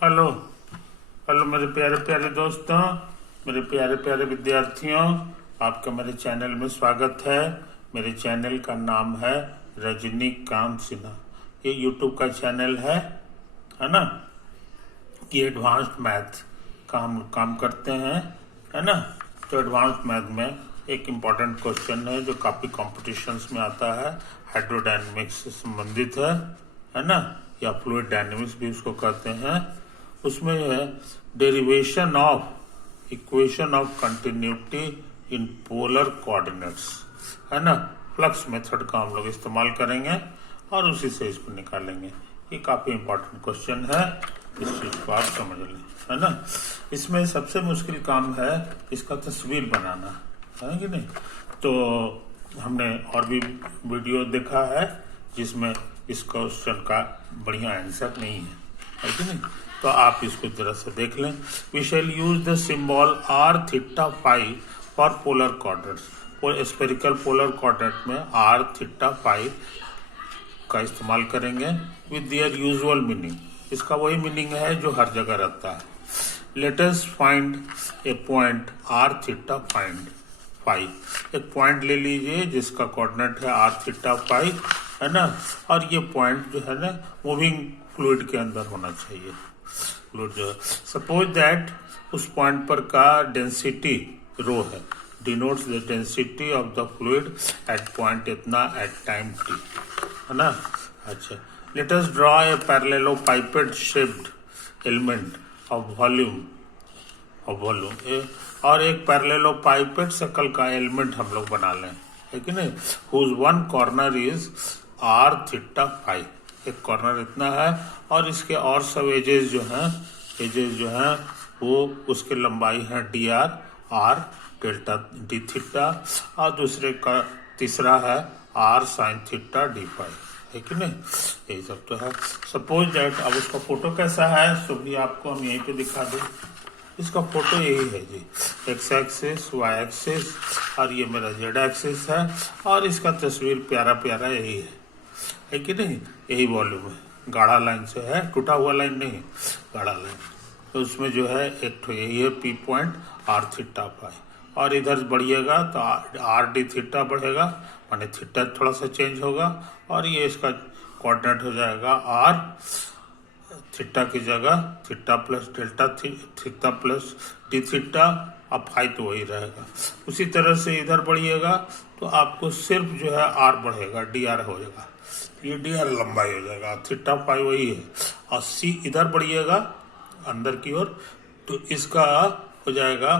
Hello hello मेरे प्यारे प्यारे दोस्तों, मेरे प्यारे प्यारे विद्यार्थियों, आपका मेरे चैनल में स्वागत है। मेरे चैनल का नाम है रजनीकांत सिन्हा। ये यूट्यूब का चैनल है ना। ये एडवांस्ड मैथ का हम काम करते हैं, है ना। तो एडवांस्ड मैथ में एक इम्पॉर्टेंट क्वेश्चन है जो काफ़ी कॉम्पिटिशन्स में आता है, हाइड्रोडायनेमिक्स से संबंधित है ना, या फ्लूइड डायनेमिक्स भी उसको कहते हैं। उसमें जो है derivation of equation of continuity in polar coordinates, है ना। फ्लक्स मेथड का हम लोग इस्तेमाल करेंगे और उसी से इसको निकालेंगे। ये काफ़ी इम्पोर्टेंट क्वेश्चन है, इस चीज़ को आप समझ लें, है ना। इसमें सबसे मुश्किल काम है इसका तस्वीर बनाना, है कि नहीं। तो हमने और भी वीडियो देखा है जिसमें इस क्वेश्चन का बढ़िया आंसर नहीं है कि नहीं। तो आप इसको जरा से देख लें। We shall use the symbol r theta phi for polar coordinates. Spherical polar coordinate में आर थीटा फाई का इस्तेमाल करेंगे विद देयर यूजुअल मीनिंग। इसका वही मीनिंग है जो हर जगह रहता है। Let us find a point r theta find phi. एक पॉइंट ले लीजिए जिसका कोऑर्डिनेट है आर थीटा फाई, है ना। और ये पॉइंट जो है ना मूविंग फ्लूइड के अंदर होना चाहिए। फ्लूइड जो है, सपोज दैट उस पॉइंट पर का डेंसिटी रो है, denotes the density of the fluid at point इतना एट टाइम टी, है ना। अच्छा, let us draw a parallelepiped shaped element of volume और एक पैरेललोपाइपेड शक्ल का एलिमेंट हम लोग बना लें, है कि नहीं। Whose one corner is r theta phi. एक कॉर्नर इतना है और इसके और सब एजेस जो हैं वो उसके लंबाई है d r delta d theta, और दूसरे का तीसरा है r sine theta d phi, है कि नहीं। यही सब तो है। सपोज दैट, अब उसका फोटो कैसा है सो भी आपको हम यहीं पे दिखा दें। इसका फोटो यही है जी, एक्स एक्सिस, वाई एक्सिस और ये मेरा जेड एक्सिस है, और इसका तस्वीर प्यारा प्यारा यही है कि नहीं। यही वॉल्यूम है, गाढ़ा लाइन से है, टूटा हुआ लाइन नहीं, गाढ़ा लाइन। तो उसमें जो है एक तो यही है P point r theta phi, और इधर बढ़िएगा तो आर डी थीटा बढ़ेगा, माने थीटा थोड़ा सा चेंज होगा, और ये इसका कोऑर्डिनेट हो जाएगा आर थीटा की जगह theta plus delta theta plus D theta, अब फाई तो वही रहेगा। उसी तरह से इधर बढ़िएगा तो आपको सिर्फ जो है आर बढ़ेगा, डी आर हो जाएगा, ये डी आर लंबाई हो जाएगा, थीटा फाई वही है। और सी इधर बढ़िएगा अंदर की ओर तो इसका हो जाएगा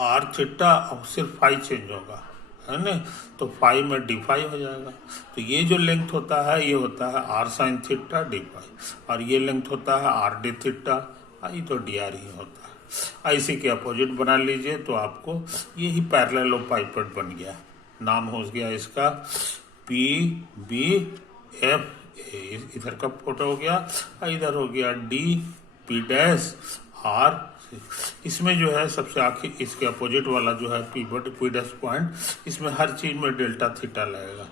आर थीटा, अब सिर्फ फाई चेंज होगा, है ना। तो फाई में डी फाई हो जाएगा। तो ये जो लेंथ होता है ये होता है r sine theta d phi, और ये लेंथ होता है आर डी थीटा, ये तो डी आर ही होता है। इसी के अपोजिट बना लीजिए तो आपको यही पैरेललोपाइपेड बन गया। नाम हो गया इसका पी बी एफ ए, इधर का फोटो हो गया, इधर हो गया डी पी डैश आर। इसमें जो है सबसे आखिर इसके अपोजिट वाला जो है पी डैश पॉइंट, इसमें हर चीज में डेल्टा थीटा लगेगा,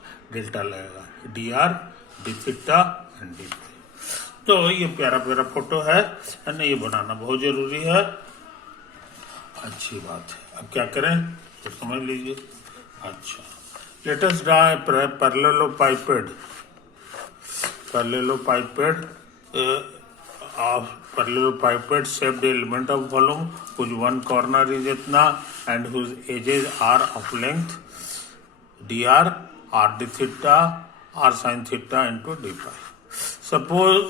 d r d theta and d phi. तो ये प्यारा प्यारा फोटो है ना, ये बनाना बहुत जरूरी है, अच्छी बात है। अब क्या करें तो समझ लीजिए। अच्छा, let us draw A parallelepiped shaped element of volume whose one corner is itna and whose edges are of length dr r d theta r sin theta into d phi। Suppose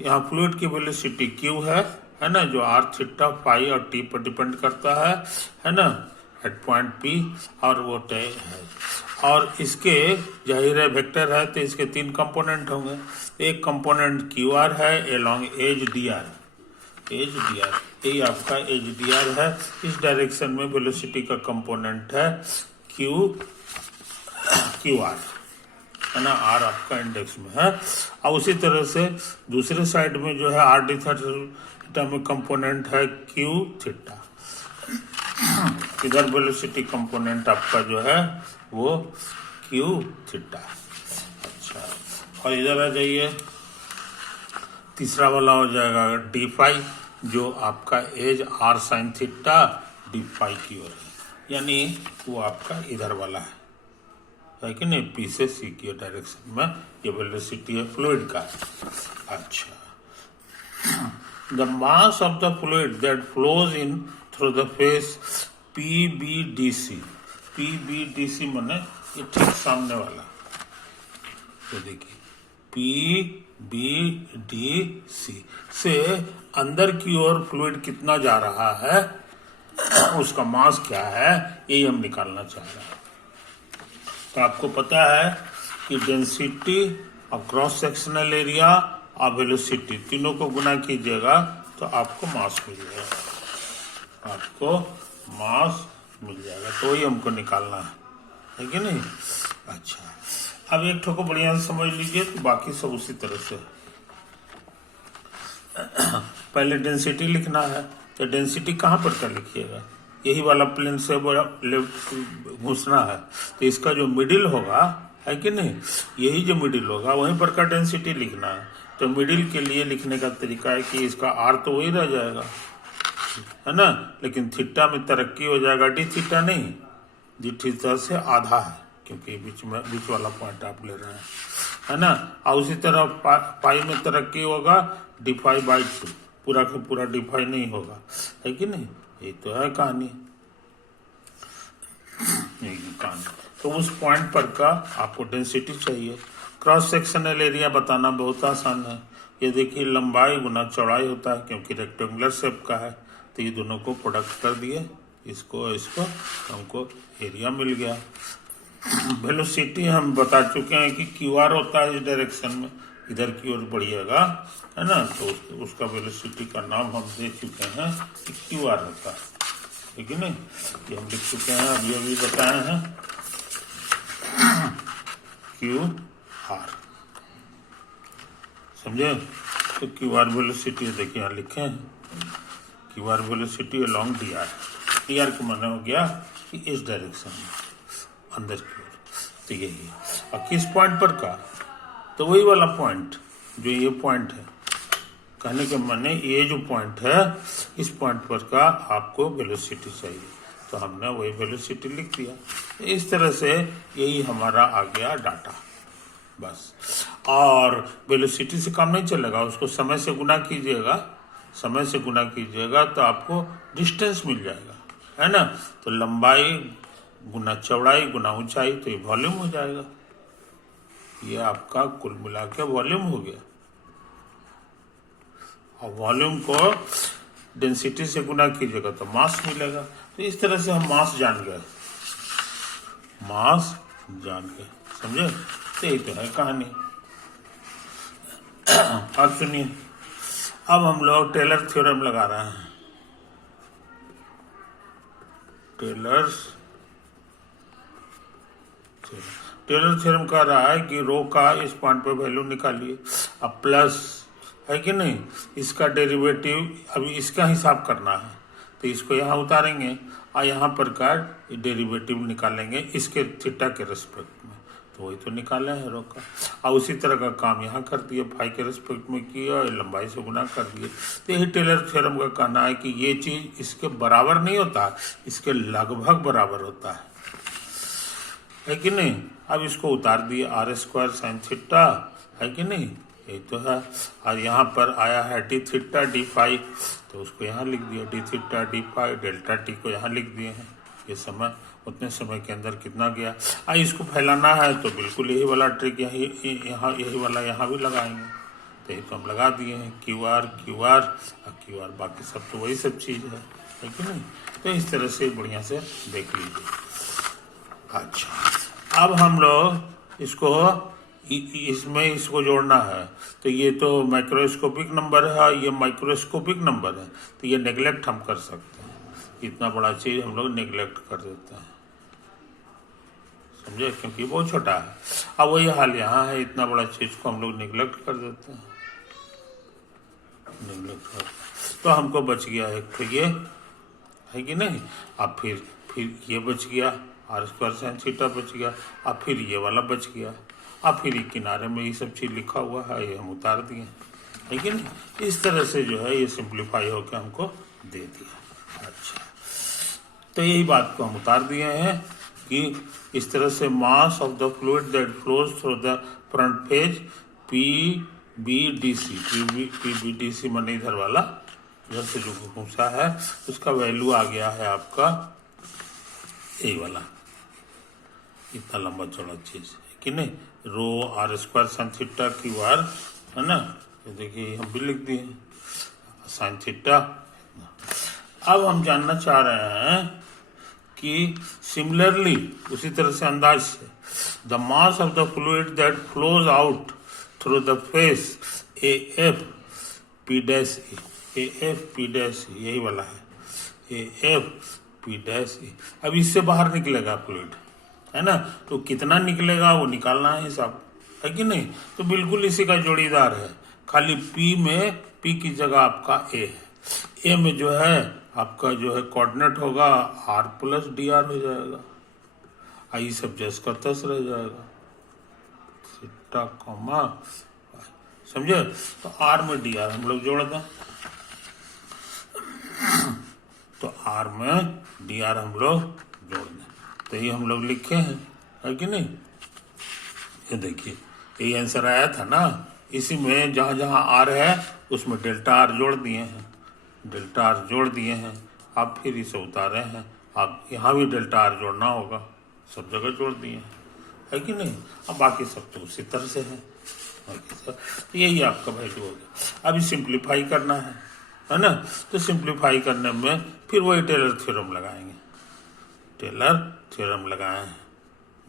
यहाँ fluid की velocity q है ना, जो r theta phi और t पर depend करता है ना, एट पॉइंट p, और वो तय है। और इसके जाहिर है वेक्टर है तो इसके तीन कंपोनेंट होंगे। एक कंपोनेंट क्यू आर है एलॉन्ग एज डी आर, यही आपका एज डी आर है। इस डायरेक्शन में वेलोसिटी का कंपोनेंट है क्यू आर, है ना, आर आपका इंडेक्स में है। और उसी तरह से दूसरे साइड में जो है आर डी थीटा में कंपोनेंट है क्यू थीटा। इधर वेलोसिटी कंपोनेंट आपका जो है वो क्यू थीटा। अच्छा, और इधर आ जाइए तीसरा वाला हो जाएगा डी फाई, जो आपका edge r sine theta d phi की ओर है, यानी वो आपका इधर वाला है कि नहीं, पी से सी की डायरेक्शन में ये वेलोसिटी है फ्लूइड का। अच्छा, the mass of the fluid that flows in through the face PBDC, PBDC माने ये ठीक सामने वाला, तो देखिए PBDC से अंदर की ओर फ्लूइड कितना जा रहा है, उसका मास क्या है, यही हम निकालना चाह रहे हैं। तो आपको पता है कि डेंसिटी और क्रॉस सेक्शनल एरिया और वेलोसिटी तीनों को गुना कीजिएगा तो आपको मास मिल जाएगा, आपको मास मिल जाएगा, तो वही हमको निकालना है कि नहीं। अच्छा, अब एक ठो को बढ़िया से समझ लीजिए, तो बाकी सब उसी तरह से। पहले डेंसिटी लिखना है, तो डेंसिटी कहाँ पर का लिखिएगा, यही वाला प्लेन से लेफ्ट घुसना है, तो इसका जो मिडिल होगा है कि नहीं, यही जो मिडिल होगा वहीं पर का डेंसिटी लिखना है। तो मिडिल के लिए लिखने का तरीका है कि इसका आर तो वही रह जाएगा, है ना, लेकिन थीटा में तरक्की हो जाएगा, डी थीटा नहीं, डी थीटा से आधा है, क्योंकि बीच वाला पॉइंट आप ले रहे हैं, है ना। और उसी तरह पाई में तरक्की होगा डी फाई बाई 2, पूरा का पूरा डी फाई नहीं होगा, है कि नहीं, ये तो है कहानी, तो उस पॉइंट पर का आपको डेंसिटी चाहिए। क्रॉस सेक्शनल एरिया बताना बहुत आसान है, ये देखिए लंबाई गुना चौड़ाई होता है, क्योंकि रेक्टेंगुलर शेप का है, तो ये दोनों को प्रोडक्ट कर दिए, इसको हमको एरिया मिल गया। वेलोसिटी हम बता चुके हैं कि QR होता है इस डायरेक्शन में, इधर की ओर बढ़िएगा, है ना, तो उसका वेलोसिटी का नाम हम दे चुके हैं कि QR होता है, ठीक है नहीं, ये हम लिख चुके हैं, अभी बताए हैं QR, समझे। तो QR वेलोसिटी देखिए यहाँ लिखे हैं, QR वेलोसिटी अलॉन्ग DR का माना हो गया कि इस डायरेक्शन में अंदर की ओर, तो यही है। और किस पॉइंट पर का, तो वही वाला पॉइंट जो ये पॉइंट है, कहने के माने ये जो पॉइंट है, इस पॉइंट पर का आपको वेलोसिटी चाहिए, तो हमने वही वेलोसिटी लिख दिया। इस तरह से यही हमारा आ गया डाटा, बस। और वेलोसिटी से काम नहीं चलेगा, उसको समय से गुना कीजिएगा, समय से गुना कीजिएगा तो आपको डिस्टेंस मिल जाएगा, है ना। तो लंबाई गुना चौड़ाई गुना ऊंचाई, तो ये वॉल्यूम हो जाएगा, ये आपका कुल मिला के वॉल्यूम हो गया। और वॉल्यूम को डेंसिटी से गुना कीजिएगा तो मास मिलेगा। तो इस तरह से हम मास जान गए, मास जान गए, समझे। तो यही तो है कहानी। अब सुनिए, अब हम लोग टेलर थ्योरम लगा रहे हैं। टेलर थ्योरम कह रहा है कि रो का इस पॉइंट पे वैल्यू निकालिए, अब प्लस है कि नहीं, इसका डेरिवेटिव अभी इसका हिसाब करना है, तो इसको यहाँ उतारेंगे और यहाँ पर का डेरिवेटिव निकालेंगे इसके थीटा के रेस्पेक्ट में, तो वही तो निकाले है रो का। और उसी तरह का काम यहाँ कर दिए, फाई के रेस्पेक्ट में किया और लंबाई से गुना कर दिए। तो यही टेलर थ्योरम का कहना है कि ये चीज इसके बराबर नहीं होता, इसके लगभग बराबर होता है कि नहीं। अब इसको उतार दिए, r² साइन थीटा, है कि नहीं, यही तो है। और यहाँ पर आया है डी थीटा डी फाई, तो उसको यहाँ लिख दिया, d theta d phi, delta t को यहाँ लिख दिए हैं। ये समय उतने समय के अंदर कितना गया। इसको फैलाना है तो बिल्कुल यही वाला ट्रिक यही वाला यहाँ भी लगाएंगे, तो ये तो हम लगा दिए हैं, QR, बाकी सब तो वही सब चीज़ है कि नहीं। तो इस तरह से बढ़िया से देख लीजिए। अच्छा, अब हम लोग इसको जोड़ना है, तो ये तो माइक्रोस्कोपिक नंबर है, ये माइक्रोस्कोपिक नंबर है, तो ये नेग्लेक्ट हम कर सकते हैं, इतना बड़ा चीज हम लोग नेग्लेक्ट कर देते हैं, समझे, क्योंकि बहुत छोटा है। अब वही हाल यहाँ है, इतना बड़ा चीज को हम लोग नेग्लेक्ट कर देते हैं, तो हमको बच गया एक, तो ये है कि नहीं। अब फिर ये बच गया, r² साइन थीटा बच गया, अब फिर ये वाला बच गया, अब फिर ये किनारे में ये सब चीज लिखा हुआ है, ये हम उतार दिए, है कि नहीं। इस तरह से जो है ये सिंप्लीफाई होकर हमको दे दिया। अच्छा, तो यही बात को हम उतार दिए हैं कि इस तरह से mass of the fluid that flows through the front page PBDC माने इधर वाला इधर से जो घुसा है उसका वैल्यू आ गया है आपका यही वाला, इतना लंबा चौड़ा चीज है कि नहीं, रो आर स्क्वायर साइन थीटा की बार, है ना। ये देखिए हम भी लिख दिए साइन थीटा। अब हम जानना चाह रहे हैं कि सिमिलरली उसी तरह से अंदाज से the mass of the fluid that flows out through the face A F P dash यही वाला है, ए एफ पी डैश ई। अब इससे बाहर निकलेगा फ्लूइड, है ना, तो कितना निकलेगा वो निकालना है हिसाब, है कि नहीं। तो बिल्कुल इसी का जोड़ीदार है, खाली पी में पी की जगह आपका ए है, ए में जो है आपका जो है कोऑर्डिनेट होगा आर प्लस डी आर हो जाएगा, आई सब जैस का तस रह जाएगा, थीटा कॉमा, समझे। तो आर में डी आर हम लोग जोड़ दें, तो आर में डी आर हम लोग जोड़ दें, तो ये हम लोग लिखे हैं, है कि नहीं। ये देखिए यही आंसर आया था ना, इसी में जहाँ जहाँ आर है उसमें डेल्टा आर जोड़ दिए हैं, डेल्टा आर जोड़ दिए हैं। आप फिर इसे उतारे हैं, आप यहाँ भी डेल्टा आर जोड़ना होगा, सब जगह जोड़ दिए हैं, है कि नहीं। अब बाकी सब तो उसी तरह से है, तो यही आपका वैल्यू हो गया। अभी सिंप्लीफाई करना है ना, तो सिंप्लीफाई करने में फिर वही टेलर थ्योरम लगाएंगे, टेलर थ्योरम लगाए हैं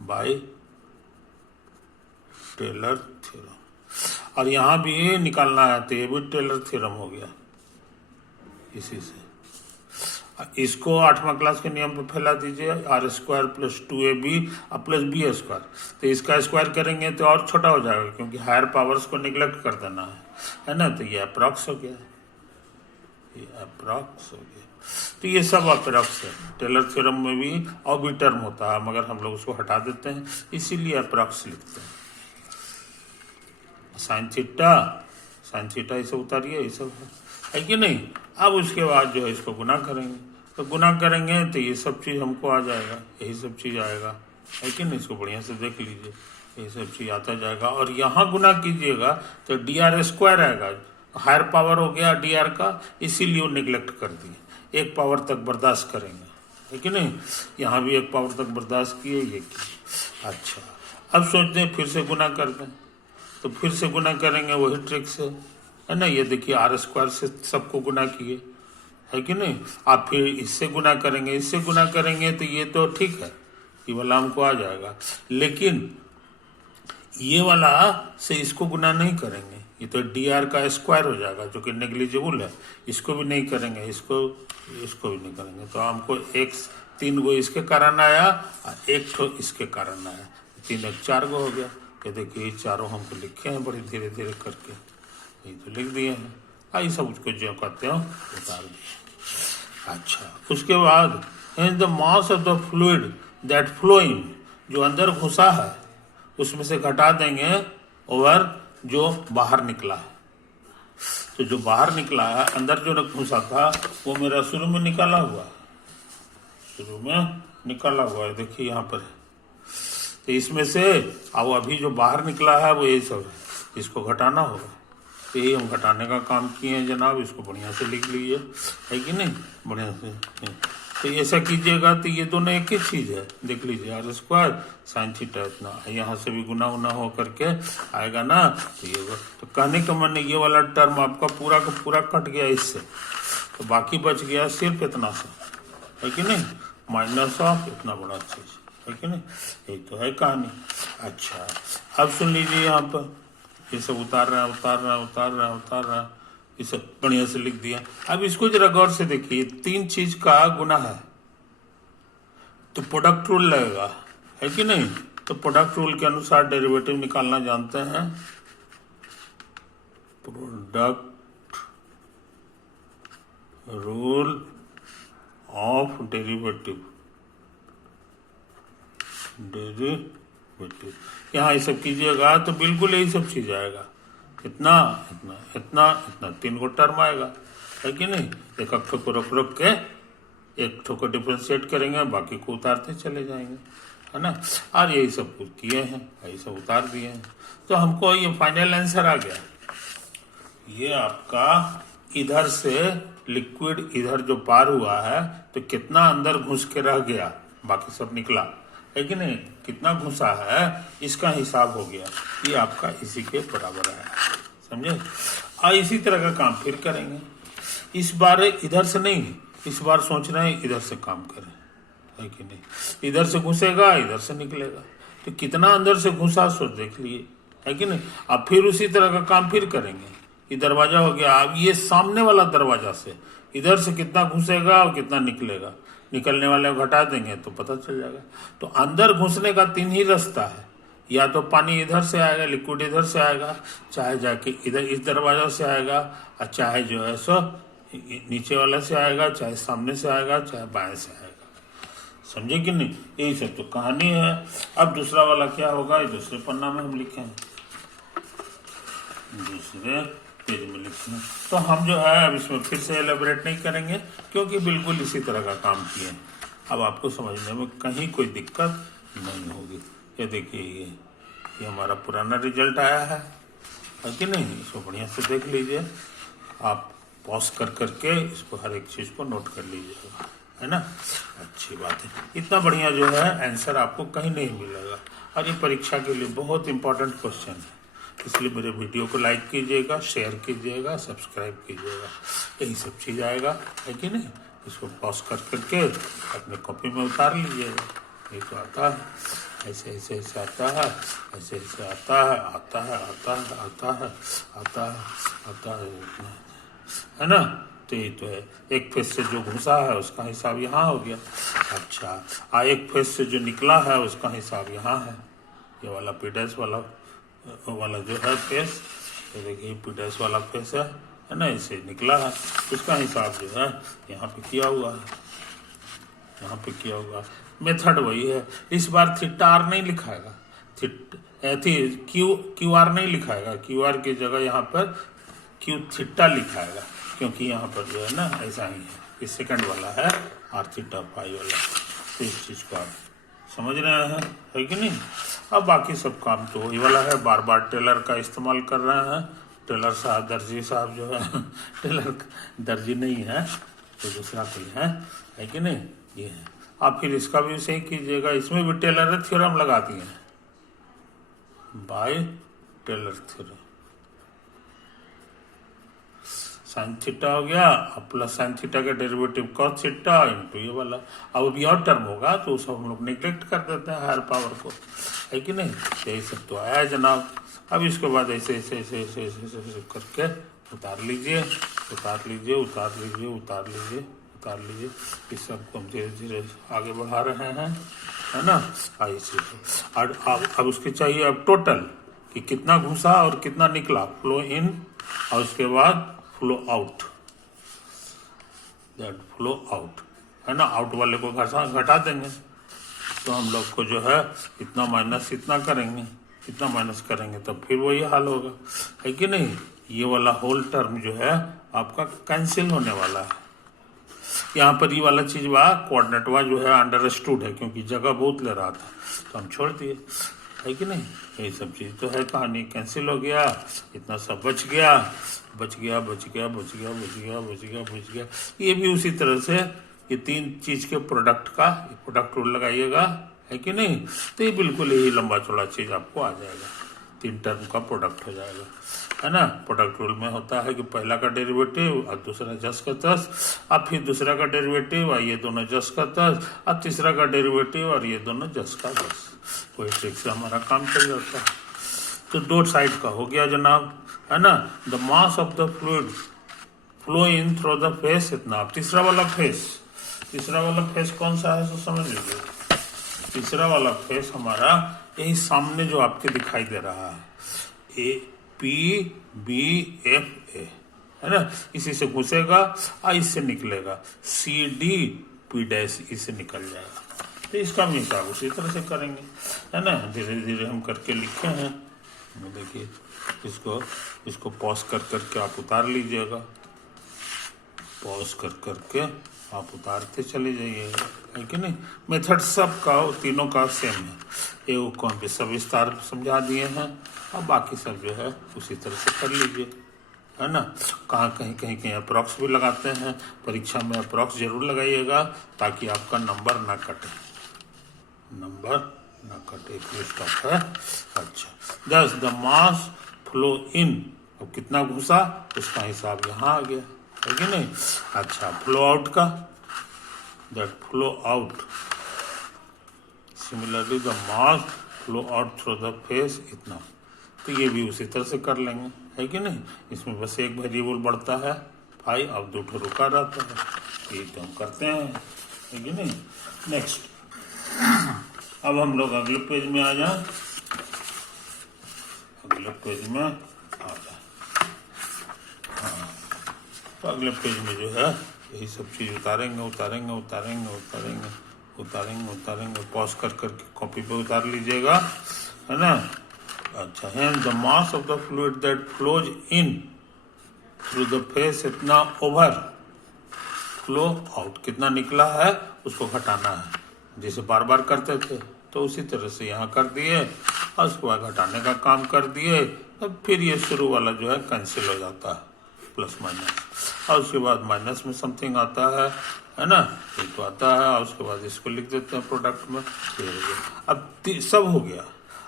बाय टेलर थ्योरम, और यहाँ भी निकालना है तो ये भी टेलर थ्योरम हो गया इसी से। इसको 8वां क्लास के नियम पे फैला दीजिए, r square plus 2ab plus b square, तो इसका स्क्वायर करेंगे तो और छोटा हो जाएगा क्योंकि हायर पावर्स को निगलेक्ट कर देना है ना। तो ये अप्रॉक्स हो गया, ये अप्रॉक्स हो गया। तो ये सब अप्रॉक्स है, टेलर थ्योरम में भी और भी टर्म होता है मगर हम लोग उसको हटा देते हैं, इसीलिए अप्रॉक्स लिखते हैं। साइन थीटा इसे उतारिए, ये सब है कि नहीं। अब उसके बाद जो है इसको गुना करेंगे, तो गुना करेंगे तो ये सब चीज़ हमको आ जाएगा, यही सब चीज़ आएगा, है कि नहीं। इसको बढ़िया से देख लीजिए, यही सब चीज़ आता जाएगा, और यहाँ गुना कीजिएगा तो डी आर स्क्वायर आएगा, हायर पावर हो गया डी आर का, इसीलिए वो निगलेक्ट कर दिए, एक पावर तक बर्दाश्त करेंगे, है कि नहीं। यहाँ भी एक पावर तक बर्दाश्त किए, ये किए। अच्छा, अब सोचते हैं फिर से गुना कर दें, तो फिर से गुना करेंगे वही ट्रिक से, है ना। ये देखिए आर स्क्वायर से सबको गुना किए, है कि नहीं। आप फिर इससे गुना करेंगे, इससे गुना करेंगे तो ये तो ठीक है, ये वाला हमको आ जाएगा, लेकिन ये वाला से इसको गुना नहीं करेंगे, ये तो डी आर का स्क्वायर हो जाएगा जो कि नेग्लिजिबल है, इसको भी नहीं करेंगे, इसको भी नहीं करेंगे। तो हमको एक 3 गो इसके कारण आया और 1 ठो इसके कारण आया, 3 1 4 गो हो गया। कि देखिए ये चारों हमको लिखे हैं बड़ी धीरे धीरे करके, ये तो लिख दिए हैं, आई सब उसको जो कहते हैं उतार दिए। अच्छा, उसके बाद the mass of the fluid that flowing, जो अंदर घुसा है उसमें से घटा देंगे ओवर जो बाहर निकला है। तो जो बाहर निकला है, अंदर जो घुसा था वो मेरा शुरू में निकाला हुआ है, शुरू में निकाला हुआ है, देखिए यहाँ पर है। तो इसमें से अब अभी जो बाहर निकला है वो यही सब है, इसको घटाना होगा, तो यही हम घटाने का काम किए हैं जनाब। इसको बढ़िया से लिख लीजिए, है कि नहीं, बढ़िया से। तो ऐसा कीजिएगा तो ये दोनों एक ही चीज़ है, देख लीजिए आर स्क्वायर साइन थीटा इतना, यहाँ से भी गुना उना हो करके आएगा ना। तो ये तो कहने का मन, ये वाला टर्म आपका पूरा का पूरा कट गया इससे, तो बाकी बच गया सिर्फ इतना सा, है कि नहीं, माइनस ऑफ इतना बड़ा चीज़, है कि नहीं। यही तो है कहानी। अच्छा, अब सुन लीजिए, यहाँ पर ये सब उतार रहा है, ये सब बढ़िया से लिख दिया। अब इसको जरा गौर से देखिए, 3 चीज का गुना है तो प्रोडक्ट रूल लगेगा, है कि नहीं। तो प्रोडक्ट रूल के अनुसार डेरिवेटिव निकालना जानते हैं, प्रोडक्ट रूल ऑफ डेरिवेटिव, यहाँ ये सब कीजिएगा तो बिल्कुल यही सब चीज आएगा, इतना इतना इतना इतना 3 गो टर्म आएगा, है कि नहीं। एक अक्षर को रुक रुक के एक ठो को डिफ्रेंशिएट करेंगे, बाकी को उतारते चले जाएंगे, है ना। और यही सब कुछ किए हैं, यही सब उतार दिए हैं। तो हमको ये फाइनल आंसर आ गया। ये आपका इधर से लिक्विड इधर जो पार हुआ है तो कितना अंदर घुस के रह गया, बाकी सब निकला, है कि नहीं। कितना घुसा है इसका हिसाब हो गया, ये आपका इसी के बराबर है, समझे। और इसी तरह का काम फिर करेंगे। इस बार इधर से नहीं, इस बार सोच रहे हैं इधर से काम करें, है कि नहीं। इधर से घुसेगा, इधर से निकलेगा, तो कितना अंदर से घुसा सो देख लिए, है कि नहीं। अब फिर उसी तरह का काम फिर करेंगे। ये दरवाजा हो गया, अब ये सामने वाला दरवाजा से इधर से कितना घुसेगा और कितना निकलेगा, निकलने वाले को घटा देंगे तो पता चल जाएगा। तो अंदर घुसने का 3 ही रास्ता है, या तो पानी इधर से आएगा, लिक्विड इधर से आएगा, चाहे जाके इधर इस दरवाजा से आएगा, और चाहे जो है सो नीचे वाला से आएगा, चाहे सामने से आएगा, चाहे बाएं से आएगा, समझे कि नहीं। यही सब तो कहानी है। अब दूसरा वाला क्या होगा, ये दूसरे पन्ना में हम लिखे हैं, दूसरे पेज में लिखे हैं। तो हम जो है अब इसमें फिर से एलेबरेट नहीं करेंगे, क्योंकि बिल्कुल इसी तरह का काम किए हैं। अब आपको समझने में कहीं कोई दिक्कत नहीं होगी। ये देखिए, ये हमारा पुराना रिजल्ट आया है कि नहीं। इसको बढ़िया से देख लीजिए, आप पॉज कर करके इसको हर एक चीज़ को नोट कर लीजिएगा, है ना। अच्छी बात है। इतना बढ़िया जो है आंसर आपको कहीं नहीं मिलेगा, और ये परीक्षा के लिए बहुत इंपॉर्टेंट क्वेश्चन है। इसलिए मेरे वीडियो को लाइक कीजिएगा, शेयर कीजिएगा, सब्सक्राइब कीजिएगा, यही सब चीज़ आएगा, है कि नहीं। इसको पॉज कर करके अपने कॉपी में उतार लीजिएगा। ये तो आता है, ऐसे ऐसे ऐसे आता है, ऐसे ऐसे आता है, आता है, आता है, आता है, आता है, आता है ना। तो ये तो है, एक फेस से जो घुसा है उसका हिसाब यहाँ हो गया। अच्छा, एक फेस से जो निकला है उसका हिसाब यहाँ है। ये वाला पीडैश वाला जो है फेस, तो देखिए पीडैश वाला फेस है ना, इसे निकला है, उसका हिसाब जो है यहाँ पे किया हुआ है, यहाँ पे किया हुआ। मेथड वही है। इस बार थीटा आर नहीं लिखाएगा, क्यू आर नहीं लिखाएगा, क्यू आर की जगह यहाँ पर क्यू थीटा लिखाएगा, क्योंकि यहाँ पर जो है ना ऐसा ही है। ये सेकंड वाला है आर थीटा फाई वाला। तो इस चीज़ को आप समझ रहे हैं, है कि नहीं। अब बाकी सब काम तो वही वाला है, बार बार टेलर का इस्तेमाल कर रहे हैं। टेलर साहब, दर्जी साहब जो है टेलर दर्जी नहीं है तो दूसरा कोई है कि नहीं। ये है। आप फिर इसका भी सही कीजिएगा, इसमें भी टेलर थ्योरम लगा दिए हैं, by Taylor theorem. Sine theta हो गया, अब प्लस साइन थीटा का डेरिवेटिव कॉस थीटा इनटू ये वाला। अब अभी और टर्म होगा तो सब हम लोग निगलेक्ट कर देते हैं हायर पावर को, है कि नहीं। यही सब तो आया जनाब। अब इसके बाद ऐसे ऐसे ऐसे ऐसे ऐसे ऐसे करके उतार लीजिए, उतार लीजिए, उतार लीजिए, उतार लीजिए, उतार लीजिए। इस सबको हम धीरे धीरे आगे बढ़ा रहे हैं, है ना। ऐसे और अब उसके चाहिए अब टोटल कि कितना घुसा और कितना निकला, फ्लो इन और उसके बाद flow out, that flow out, है ना। आउट वाले को घटा देंगे तो हम लोग को जो है इतना माइनस इतना करेंगे, इतना माइनस करेंगे तब फिर वही हाल होगा, है कि नहीं। ये वाला होल टर्म जो है आपका कैंसिल होने वाला है। यहाँ पर ये वाला चीज हुआ कोऑर्डिनेटवा जो है अंडरस्टूड है, क्योंकि जगह बहुत ले रहा था तो हम छोड़ दिए, है कि नहीं। यही सब चीज तो है, कहानी कैंसिल हो गया, इतना सब बच गया, बच गया, बच गया, बच गया, बच गया, बच गया, बच गया। ये भी उसी तरह से ये 3 चीज के प्रोडक्ट का प्रोडक्ट रूल लगाइएगा, है कि नहीं। तो ये बिल्कुल यही लंबा चौड़ा चीज आपको आ जाएगा, 3 टर्म का प्रोडक्ट हो जाएगा, है ना। प्रोडक्ट रूल में होता है कि पहला का डेरिवेटिव और दूसरा जस का तस, अब फिर दूसरा का डेरिवेटिव और ये दोनों जस का तस, अब तीसरा का डेरिवेटिव और ये दोनों जस का तस। वही ट्रिक से हमारा काम चल जाता है। तो 2 साइड का हो गया जनाब, है ना। The mass of the fluid flow in through the face इतना। अब तीसरा वाला फेस कौन सा है तो समझ लीजिए। तीसरा वाला फेस हमारा यही सामने जो आपके दिखाई दे रहा है, APBFA, है ना। इसी से घुसेगा और इससे निकलेगा CD P' इससे निकल जाएगा। तो इसका भी हिसाब उसी तरह से करेंगे, है ना। धीरे धीरे हम करके लिखे हैं, देखिए इसको इसको पॉज कर करके आप उतार लीजिएगा, पॉज कर करके आप उतारते चले जाइएगा, है कि नहीं। मेथड सब का तीनों का सेम है, ये कौन भी सब विस्तार समझा दिए हैं, और बाकी सब जो है उसी तरह से कर लीजिए, है ना। कहाँ कहीं कहीं कहीं अप्रॉक्स भी लगाते हैं, परीक्षा में अप्रॉक्स जरूर लगाइएगा ताकि आपका नंबर ना कटे, नंबर ना कटे, फुल स्टॉप है। अच्छा, दस द मास फ्लो इन, अब कितना घुसा उसका हिसाब यहाँ आ गया, है कि नहीं। अच्छा, फ्लो आउट का, that flow out, similarly the mass flow out through the face, इतना, तो ये भी उसी तरह से कर लेंगे, है कि नहीं। इसमें बस एक वेरिएबल बढ़ता है फाई, अब दो रुका रहता है, ये तो हम करते हैं, है कि नहीं। नेक्स्ट, अब हम लोग अगले पेज में आ जाए, अगले पेज में आ जाए। हाँ, तो अगले पेज में जो है यही सब चीज उतारेंगे उतारेंगे उतारेंगे उतारेंगे उतारेंगे उतारेंगे, पॉज कर करके कॉपी पे उतार लीजिएगा, है ना। अच्छा, है the mass of the fluid that flows in through the face, इतना ओवर फ्लो आउट, कितना निकला है उसको घटाना है, जैसे बार बार करते थे तो उसी तरह से यहाँ कर दिए, और उसके बाद घटाने का काम कर दिए, तब फिर ये शुरू वाला जो है कैंसिल हो जाता है, प्लस माइनस, और उसके बाद माइनस में समथिंग आता है ना, ये तो आता है, और उसके बाद इसको लिख देते हैं प्रोडक्ट में, ये हो गया। अब सब हो गया,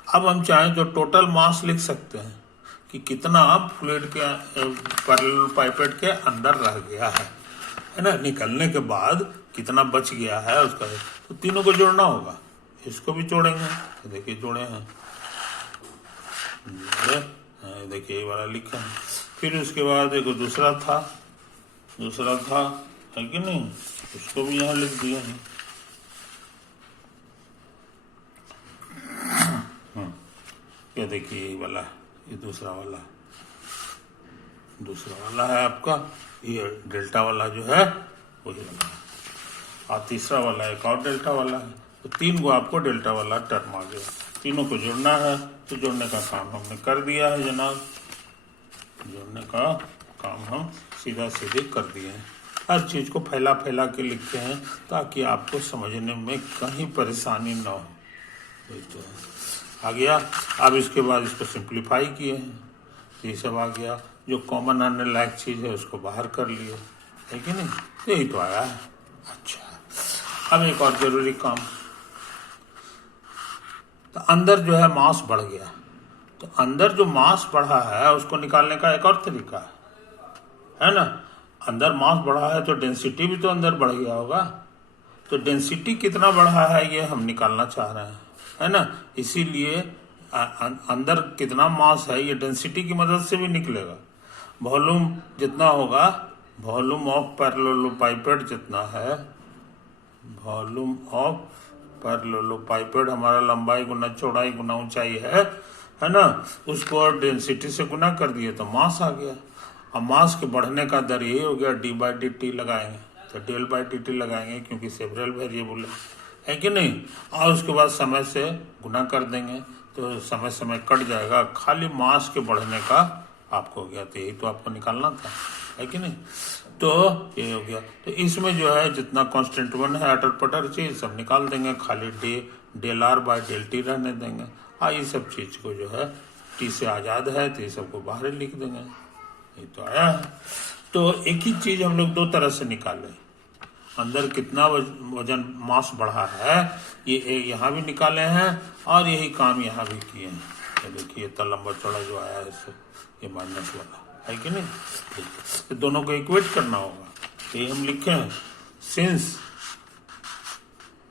अब हम चाहें तो टोटल मास लिख सकते हैं कि कितना फ्लूइड के पैरेलल पाइपेट के अंदर रह गया है ना, निकलने के बाद कितना बच गया है उसका, तो तीनों को जोड़ना होगा, इसको भी जोड़ेंगे, तो देखिए जोड़े हैं, देखिए ये वाला लिखा है। फिर उसके बाद एक दूसरा था है कि नहीं, उसको भी यहाँ लिख दिया है। ये देखिए ये वाला, ये दूसरा वाला है आपका, ये डेल्टा वाला जो है वही वाला है, और तीसरा वाला एक और डेल्टा वाला है, तो तीन को आपको डेल्टा वाला टर्म आ गया, तीनों को जोड़ना है, तो जोड़ने का काम हमने कर दिया है जनाब, जोड़ने का काम हम सीधा सीधे कर दिए हैं। हर चीज को फैला फैला के लिखते हैं ताकि आपको समझने में कहीं परेशानी ना हो, तो आ गया। अब इसके बाद इसको सिंप्लीफाई किए हैं, ये सब आ गया, जो कॉमन आने लायक चीज है उसको बाहर कर लिए, है कि नहीं, यही तो आया है। अच्छा, अब एक और जरूरी काम, तो अंदर जो है मास बढ़ गया, तो अंदर जो मास बढ़ा है उसको निकालने का एक और तरीका है ना। अंदर मास बढ़ा है तो डेंसिटी भी तो अंदर बढ़ गया होगा, तो डेंसिटी कितना बढ़ा है ये हम निकालना चाह रहे हैं, है ना। इसीलिए अंदर कितना मास है ये डेंसिटी की मदद से भी निकलेगा, वॉल्यूम जितना होगा, वॉल्यूम ऑफ पैरेललोपाइपेट जितना है, वॉल्यूम ऑफ पैरेललोपाइपेट हमारा लंबाई गुना चौड़ाई गुना ऊंचाई है ना, उसको डेंसिटी से गुना कर दिए तो मास आ गया। अब मास के बढ़ने का दर यही हो गया, डी बाई डी टी लगाएंगे तो डेल बाई डी टी लगाएंगे, क्योंकि सेवरल वेरिएबल है कि नहीं, और उसके बाद समय से गुना कर देंगे तो समय समय कट जाएगा, खाली मास के बढ़ने का आपको हो गया, तो यही तो आपको निकालना था, है कि नहीं। तो ये हो गया, तो इसमें जो है जितना कांस्टेंट वन है अटर पटर चीज सब निकाल देंगे, खाली del r by del t रहने देंगे, ये सब चीज को जो है टी से आज़ाद है तो ये सबको बाहर लिख देंगे, ये तो आया है। तो एक ही चीज हम लोग दो तरह से निकाले, अंदर कितना वजन मास बढ़ा है ये यहाँ भी निकाले हैं, और यही काम यहाँ भी किए हैं, तो देखिए इतना लंबा चौड़ा जो आया है इससे, ये माइनस वाला है कि नहीं, तो दोनों को इक्वेट करना होगा, ये हम लिखे हैं, since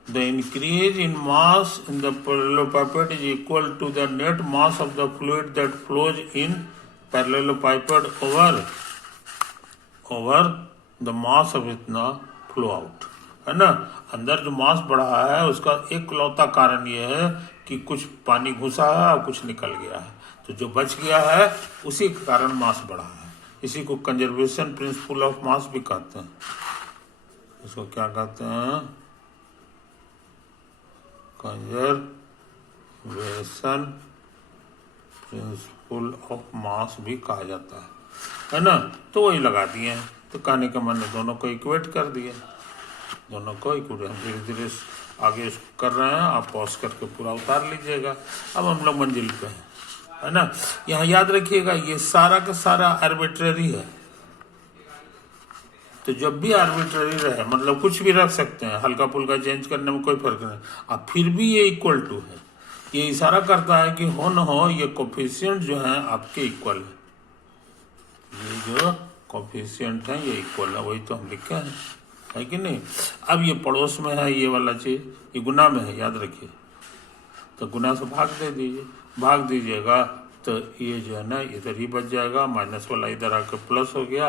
the increase in mass in the parallelepiped is equal to the net mass of the fluid that flows in parallelepiped over the mass of इतना फ्लो आउट, है ना। अंदर जो मास बढ़ा है उसका एक लौता कारण ये है कि कुछ पानी घुसा है और कुछ निकल गया है, तो जो बच गया है उसी के कारण मास बढ़ा है, इसी को कंजर्वेशन प्रिंसिपल ऑफ मास भी कहते हैं, इसको क्या कहते हैं, कंजर्वेशन प्रिंसिपल ऑफ मास भी कहा जाता है ना। तो वही लगा दिए हैं। तो कहने का मैंने दोनों को इक्वेट कर दिया, दोनों को इक्वेट। हम धीरे धीरे आगे इसको कर रहे हैं, आप पॉज करके पूरा उतार लीजिएगा। अब हम लोग मंजिल पे हैं, है ना। यहाँ याद रखिएगा ये सारा का सारा आर्बिट्ररी है। तो जब भी आर्बिट्ररी रहे, मतलब कुछ भी रख सकते हैं, हल्का फुल्का चेंज करने में कोई फर्क नहीं, अब फिर भी ये इक्वल टू है। ये इशारा करता है कि हो न हो ये कोफिशिएंट जो है आपके इक्वल है। ये जो कोफिशिएंट है ये इक्वल है, वही तो हम लिखे हैं, है कि नहीं। अब ये पड़ोस में है ये वाला चीज, ये गुना में है, याद रखिए। तो गुना से भाग दे दीजिए, भाग दीजिएगा तो ये जो है ना इधर ही बच जाएगा, माइनस वाला इधर आके प्लस हो गया।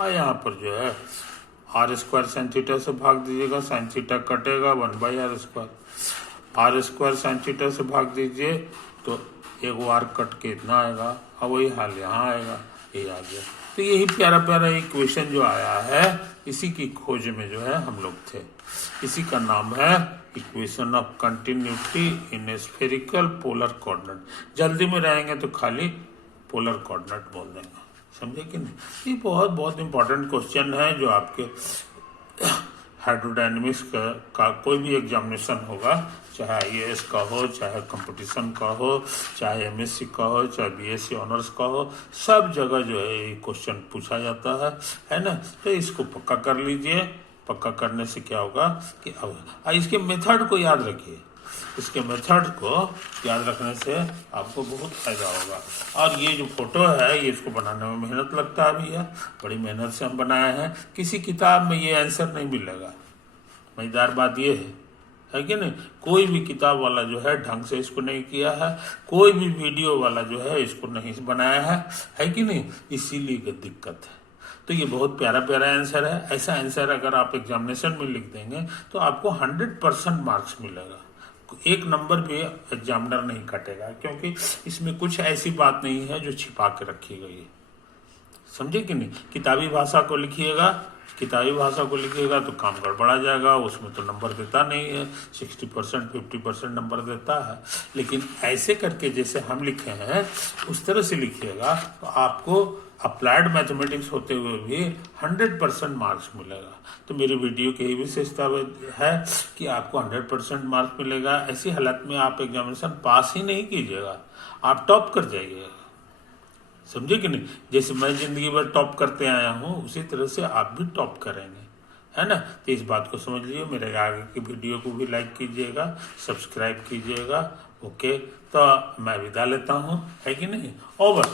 और यहाँ पर जो है आर स्क्वायर साइन थीटा से भाग दीजिएगा, साइन थीटा कटेगा 1/r²। Are square sine theta से भाग दीजिए तो एक आर कट के इतना आएगा। अब वही हाल यहाँ आएगा, ये आ गया। तो यही प्यारा प्यारा इक्वेशन जो आया है, इसी की खोज में जो है हम लोग थे। इसी का नाम है equation of continuity in A spherical polar coordinate. जल्दी में रहेंगे तो खाली पोलर कोऑर्डिनेट बोल देंगे, समझे कि नहीं। ये बहुत बहुत इंपॉर्टेंट क्वेश्चन है जो आपके हाइड्रोडायनेमिक्स का कोई भी एग्जामिनेशन होगा, चाहे IAS का हो, चाहे कंपटीशन का हो, चाहे MSc का हो, चाहे BSc ऑनर्स का हो, सब जगह जो है ये क्वेश्चन पूछा जाता है ना। तो इसको पक्का कर लीजिए। पक्का करने से क्या होगा कि अब इसके मेथड को याद रखिए। इसके मेथड को याद रखने से आपको बहुत फायदा होगा। और ये जो फोटो है ये इसको बनाने में मेहनत लगता है भैया, बड़ी मेहनत से हम बनाए हैं। किसी किताब में ये आंसर नहीं मिलेगा। मजेदार बात ये है कि नहीं, कोई भी किताब वाला जो है ढंग से इसको नहीं किया है, कोई भी वीडियो वाला जो है इसको नहीं बनाया है कि नहीं। इसीलिए दिक्कत है। तो ये बहुत प्यारा प्यारा आंसर है। ऐसा आंसर अगर आप एग्जामिनेशन में लिख देंगे तो आपको 100% मार्क्स मिलेगा, एक नंबर भी एग्जामिनर नहीं काटेगा, क्योंकि इसमें कुछ ऐसी बात नहीं है जो छिपा के रखी गई है, समझे कि नहीं। किताबी भाषा को लिखिएगा, किताबी भाषा को लिखिएगा तो काम गड़बड़ा जाएगा, उसमें तो नंबर देता नहीं है, 60% 50% नंबर देता है। लेकिन ऐसे करके जैसे हम लिखे हैं उस तरह से लिखिएगा तो आपको अप्लाइड मैथमेटिक्स होते हुए भी 100% मार्क्स मिलेगा। तो मेरी वीडियो की यही विशेषता है कि आपको 100% मार्क्स मिलेगा। ऐसी हालत में आप एग्जामिनेशन पास ही नहीं कीजिएगा, आप टॉप कर जाइएगा, समझे कि नहीं। जैसे मैं जिंदगी भर टॉप करते आया हूँ उसी तरह से आप भी टॉप करेंगे, है ना। तो इस बात को समझ लीजिए। मेरे आगे की वीडियो को भी लाइक कीजिएगा, सब्सक्राइब कीजिएगा। ओके, तो मैं विदा लेता हूँ, है कि नहीं। ओवर।